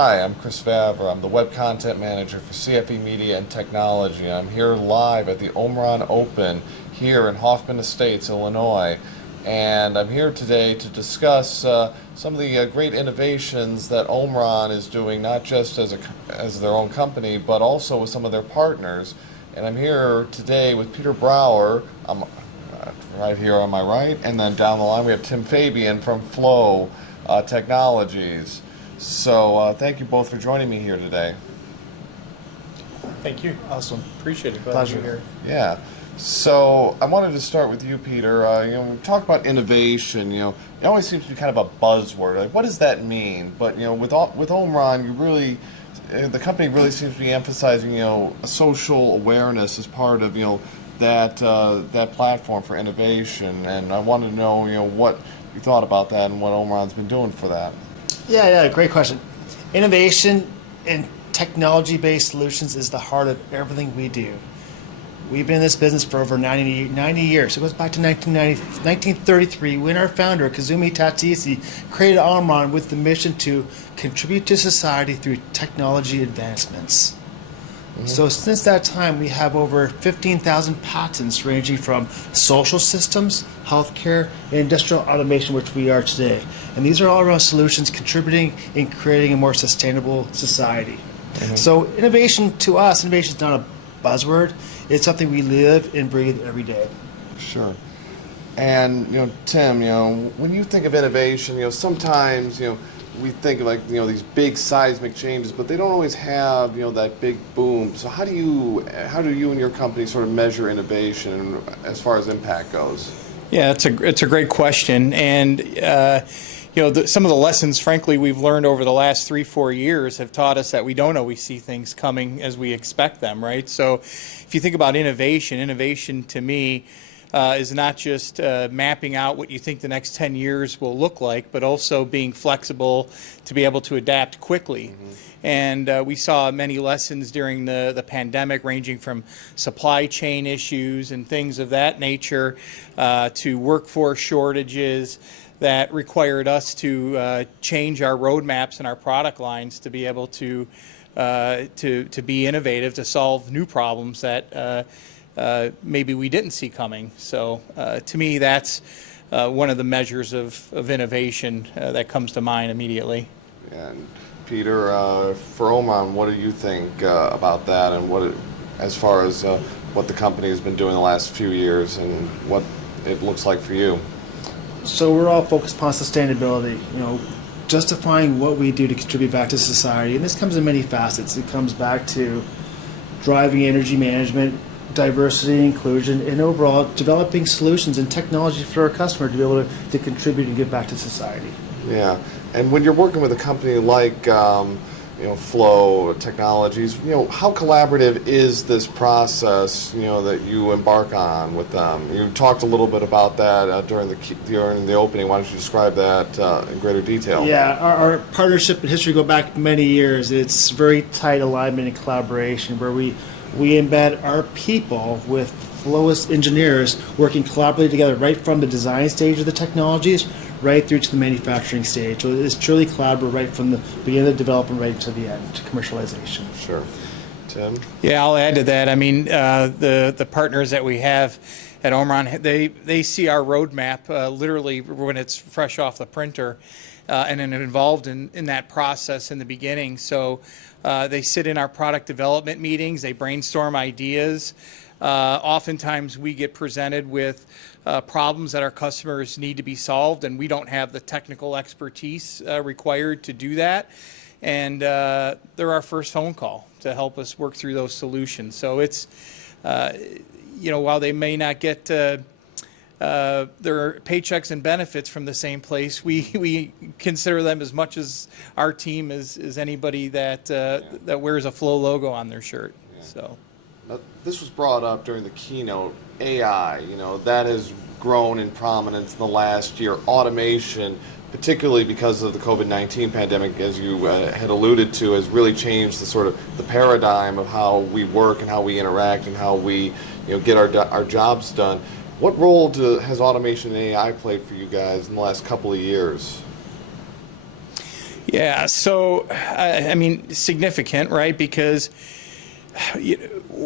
Hi, I'm Chris Vavra. I'm the Web Content Manager for CFE Media and Technology. I'm here live at the Omron Open here in Hoffman Estates, Illinois. And I'm here today to discuss some of the great innovations that Omron is doing, not just as their own company, but also with some of their partners. And I'm here today with Peter Brouwer, right here on my right, and then down the line we have Tim Fabian from Flow Technologies. So thank you both for joining me here today. Thank you. Awesome. Appreciate it. Glad Pleasure. to be here. Yeah. So I wanted to start with you, Peter. When we talk about innovation, it always seems to be kind of a buzzword. Like, what does that mean? But with Omron, the company really seems to be emphasizing social awareness as part of that platform for innovation. And I wanted to know what you thought about that and what Omron's been doing for that. Yeah, great question. Innovation and technology-based solutions is the heart of everything we do. We've been in this business for over 90 years. It goes back to 1933 when our founder, Kazumi Tatisi, created Omron with the mission to contribute to society through technology advancements. So since that time, we have over 15,000 patents ranging from social systems, healthcare, and industrial automation, which we are today. And these are all around solutions contributing in creating a more sustainable society. So innovation to us, innovation is not a buzzword. It's something we live and breathe every day. Sure. And Tim, when you think of innovation, sometimes we think of these big seismic changes, but they don't always have that big boom. So how do you and your company sort of measure innovation as far as impact goes? Yeah, it's a great question, and some of the lessons, frankly, we've learned over the last 3-4 years have taught us that we don't always see things coming as we expect them, right? So if you think about innovation to me is not just mapping out what you think the next 10 years will look like, but also being flexible to be able to adapt quickly. And we saw many lessons during the pandemic, ranging from supply chain issues and things of that nature to workforce shortages that required us to change our roadmaps and our product lines to be able to be innovative, to solve new problems that maybe we didn't see coming. So to me, that's one of the measures of innovation that comes to mind immediately. And Peter, for Omron, what do you think about that, and as far as what the company has been doing the last few years and what it looks like for you? So we're all focused upon sustainability, justifying what we do to contribute back to society. And this comes in many facets. It comes back to driving energy management, diversity, inclusion, and overall developing solutions and technology for our customer to be able to contribute and give back to society. Yeah, and when you're working with a company like Flow Technologies, how collaborative is this process that you embark on with them? You talked a little bit about that during the opening. Why don't you describe that in greater detail? Yeah, our partnership and history go back many years. It's very tight alignment and collaboration where we embed our people with Flowist engineers working collaboratively together right from the design stage of the technologies right through to the manufacturing stage. So it's truly collaborative right from the beginning of development right to the end, to commercialization. Sure. Tim? Yeah, I'll add to that. I mean, the partners that we have at Omron, they see our roadmap literally when it's fresh off the printer and involved in that process in the beginning. So they sit in our product development meetings, they brainstorm ideas. Oftentimes we get presented with problems that our customers need to be solved, and we don't have the technical expertise required to do that. And they're our first phone call to help us work through those solutions. So it's, while they may not get their paychecks and benefits from the same place, we consider them as much as our team as anybody that wears a Flow logo on their shirt. Yeah. So. This was brought up during the keynote. AI, that has grown in prominence in the last year. Automation, particularly because of the COVID-19 pandemic, as you had alluded to, has really changed the paradigm of how we work and how we interact and how we get our jobs done. What role has automation and AI played for you guys in the last couple of years? Yeah, so I mean, significant, right? Because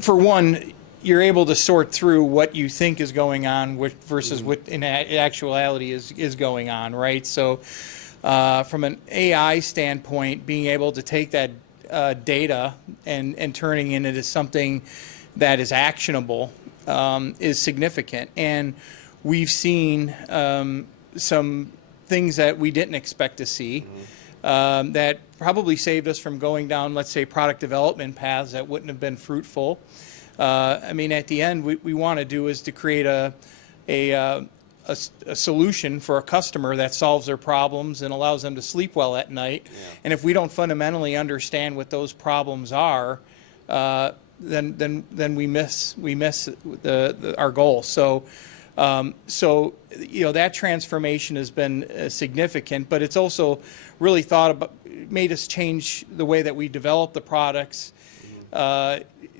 for one, you're able to sort through what you think is going on versus what in actuality is going on, right? So from an AI standpoint, being able to take that data and turning it into something that is actionable is significant. And we've seen some things that we didn't expect to see that probably saved us from going down, let's say, product development paths that wouldn't have been fruitful. I mean, at the end, we want to do is to create a solution for a customer that solves their problems and allows them to sleep well at night. Yeah. And if we don't fundamentally understand what those problems are, then we miss our goal. So that transformation has been significant, but it's also really made us change the way that we develop the products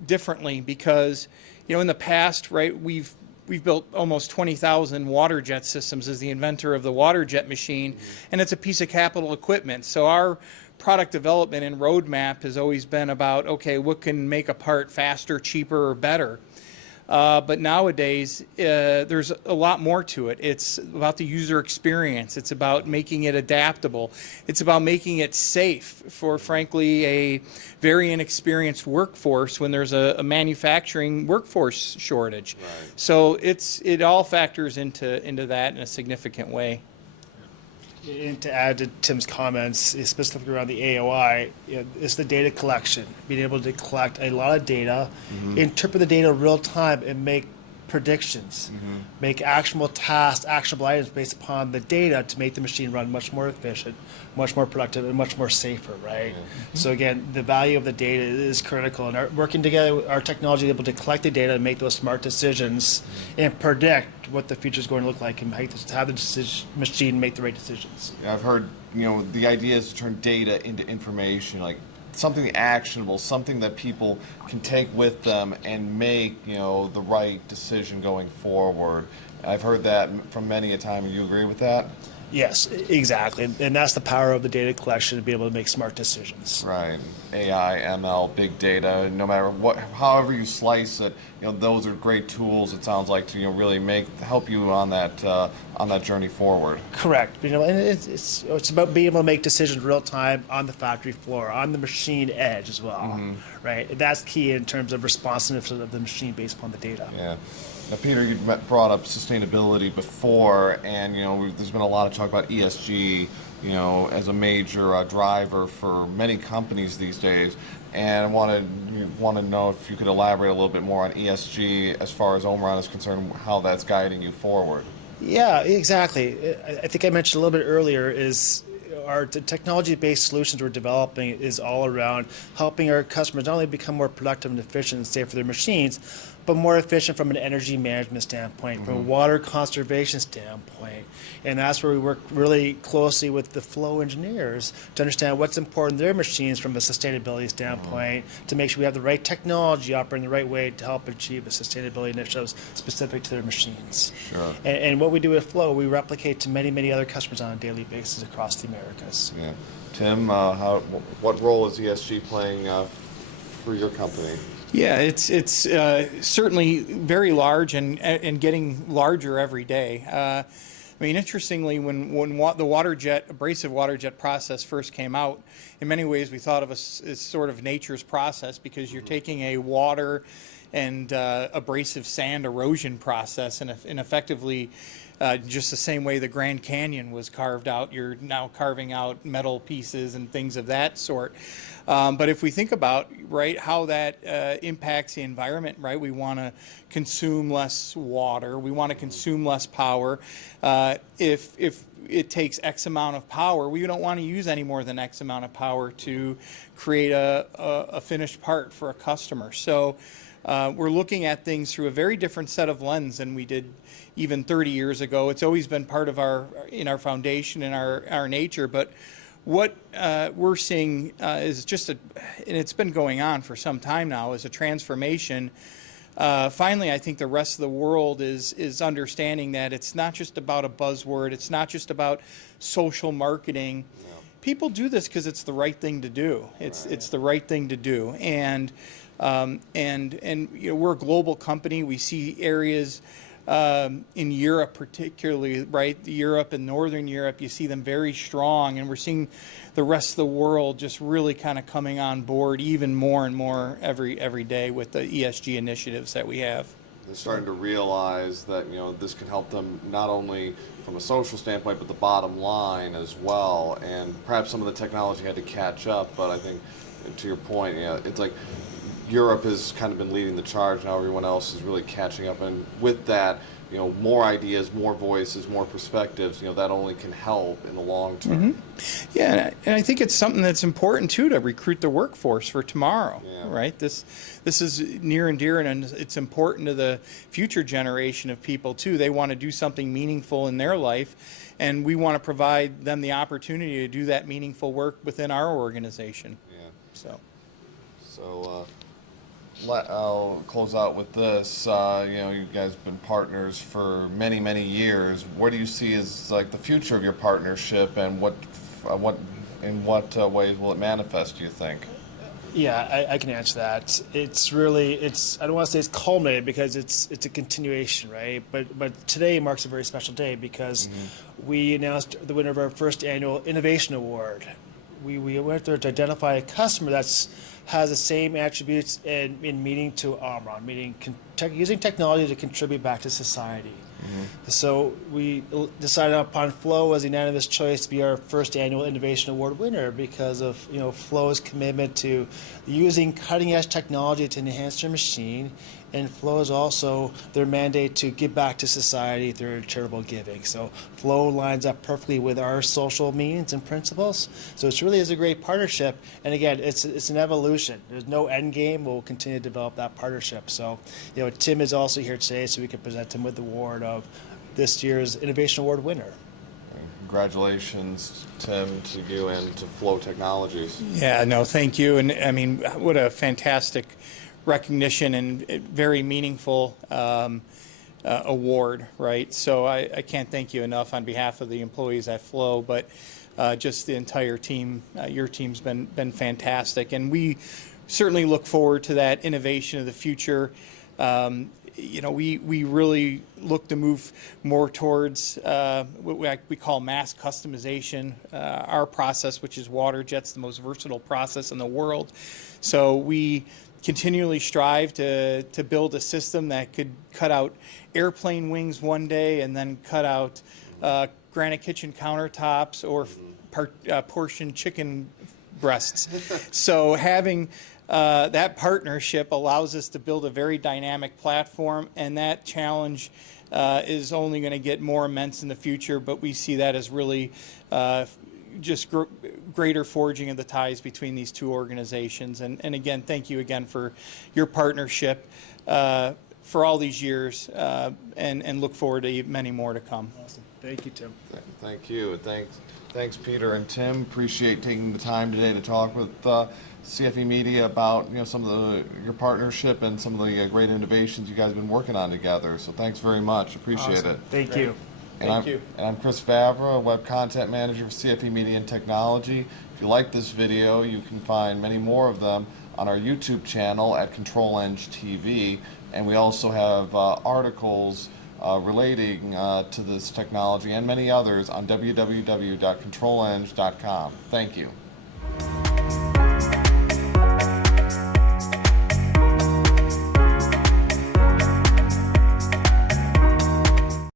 differently, because in the past, right, we've built almost 20,000 water jet systems as the inventor of the water jet machine, and it's a piece of capital equipment. So our product development and roadmap has always been about, okay, what can make a part faster, cheaper, or better? But nowadays, there's a lot more to it. It's about the user experience. It's about making it adaptable. It's about making it safe for, frankly, a very inexperienced workforce when there's a manufacturing workforce shortage. Right. So it all factors into that in a significant way. And to add to Tim's comments, specifically around the AOI, it's the data collection, being able to collect a lot of data, interpret the data real time, and make predictions, make actionable tasks, actionable items based upon the data to make the machine run much more efficient, much more productive, and much more safer, right? So again, the value of the data is critical, and working together, our technology is able to collect the data and make those smart decisions and predict what the future is going to look like, and have the machine make the right decisions. Yeah, I've heard, the idea is to turn data into information, like something actionable, something that people can take with them and make, the right decision going forward. I've heard that from many a time. You agree with that? Yes, exactly. And that's the power of the data collection, to be able to make smart decisions. Right. AI, ML, big data, no matter however you slice it, those are great tools, it sounds like, to really help you on that journey forward. Correct. And it's about being able to make decisions real time on the factory floor, on the machine edge as well. Right? That's key in terms of responsiveness of the machine based upon the data. Yeah. Now, Peter, you brought up sustainability before, and there's been a lot of talk about ESG, as a major driver for many companies these days. And I want to know if you could elaborate a little bit more on ESG as far as Omron is concerned, how that's guiding you forward. Yeah, exactly. I think I mentioned a little bit earlier the technology-based solutions we're developing is all around helping our customers not only become more productive and efficient and safe for their machines, but more efficient from an energy management standpoint, from a water conservation standpoint. And that's where we work really closely with the flow engineers to understand what's important in their machines from a sustainability standpoint, to make sure we have the right technology operating the right way to help achieve the sustainability initiatives specific to their machines. Sure. And what we do with Flow, we replicate to many, many other customers on a daily basis across the Americas. Yeah. Tim, what role is ESG playing for your company? Yeah, it's certainly very large and getting larger every day. I mean, interestingly, when the abrasive water jet process first came out, in many ways we thought of it as sort of nature's process, because you're taking a water and abrasive sand erosion process and effectively just the same way the Grand Canyon was carved out, you're now carving out metal pieces and things of that sort. But if we think about, right, how that impacts the environment, right, we want to consume less water, we want to consume less power. If it takes X amount of power, we don't want to use any more than X amount of power to create a finished part for a customer. So we're looking at things through a very different set of lens than we did even 30 years ago. It's always been part of our foundation and our nature, but what we're seeing is and it's been going on for some time now, is a transformation. Finally, I think the rest of the world is understanding that it's not just about a buzzword, it's not just about social marketing. people do this because it's the right thing to do. It's the right thing to do, and we're a global company. We see areas in Europe, particularly, right? Europe and Northern Europe, you see them very strong, and we're seeing the rest of the world just really kind of coming on board even more and more every day with the ESG initiatives that we have. They're starting to realize that this can help them not only from a social standpoint, but the bottom line as well. And perhaps some of the technology had to catch up, but I think, to your point, it's like Europe has kind of been leading the charge. Now everyone else is really catching up, and with that, more ideas, more voices, more perspectives. That only can help in the long term. Yeah, and I think it's something that's important too to recruit the workforce for tomorrow. Yeah. Right? This is near and dear, and it's important to the future generation of people too. They want to do something meaningful in their life, and we want to provide them the opportunity to do that meaningful work within our organization. Yeah. So. I'll close out with this. You guys have been partners for many, many years. What do you see as like the future of your partnership, and in what ways will it manifest, do you think? Yeah, I can answer that. It's really, I don't want to say it's culminated because it's a continuation, right? But today marks a very special day because we announced the winner of our first annual Innovation Award. We went there to identify a customer that has the same attributes in meaning to Omron, meaning using technology to contribute back to society. So we decided upon Flow as a unanimous choice to be our first annual Innovation Award winner because of Flow's commitment to using cutting-edge technology to enhance their machine, and Flow is also their mandate to give back to society through charitable giving. So Flow lines up perfectly with our social means and principles. So it really is a great partnership. And again, it's an evolution. There's no end game. We'll continue to develop that partnership. So Tim is also here today, so we can present him with the award of this year's Innovation Award winner. Congratulations, Tim, to you and to Flow Technologies. Yeah, no, thank you. And I mean, what a fantastic recognition and very meaningful award, right? So I can't thank you enough on behalf of the employees at Flow, but just the entire team. Your team's been fantastic, and we certainly look forward to that innovation of the future. We really look to move more towards what we call mass customization. Our process, which is Waterjet's the most versatile process in the world. So we continually strive to build a system that could cut out airplane wings one day and then cut out granite kitchen countertops or portion chicken breasts. So having that partnership allows us to build a very dynamic platform, and that challenge is only going to get more immense in the future, but we see that as really just greater forging of the ties between these two organizations. And again, thank you again for your partnership for all these years, and look forward to many more to come. Awesome. Thank you, Tim. Thank you. Thanks, Peter and Tim. Appreciate taking the time today to talk with CFE Media about some of your partnership and some of the great innovations you guys have been working on together. So thanks very much. Appreciate Awesome. it. Thank you. Thank you. And I'm Chris Vavra, Web Content Manager for CFE Media and Technology. If you like this video, you can find many more of them on our YouTube channel at ControlEng TV. And we also have articles relating to this technology and many others on www.controleng.com. Thank you.